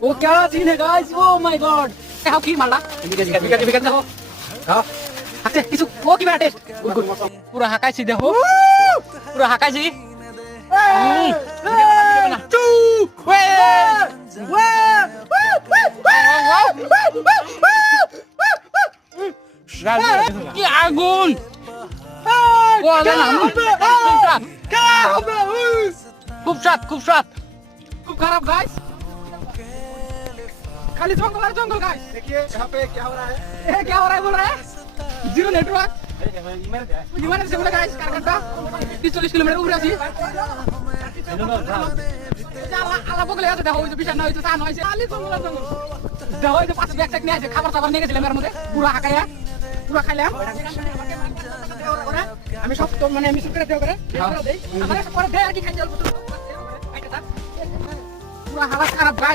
वो क्या सीन है guys, oh my God how की मारला बिकाज देखो हां আচ্ছা কিছু ও কি বেটা টেস্ট গুড গুড পুরো হাকাইছি দেখো পুরো হাকাইছি টু ওয়ে কি আগুন খুব সাত খুব খারাপ গাইস खाली जंगल और जंगल गाइस देखिए यहाँ पे क्या हो रहा है। ये क्या हो रहा है बोल रहा है जीरो नेटवर्क इमारत से बोला गाइस कारखाना 30-40 किलोमीटर উড়ে আছি আলা বগলে আছে দেখো ওই যে বিশাল না হইছে সান হইছে খালি জঙ্গল আর জঙ্গল দেখো ওই যে পাঁচ ব্যাগ ট্যাগ নিয়ে আছে খাবার দাবার নিয়ে গেছিলাম এর মধ্যে পুরো হাকায়া পুরো খাইলাম আমি সব তো মানে মিস করে দেও করে আমার পরে দেয় আর কি খাই জল পুরো হালা খারাপ গাইস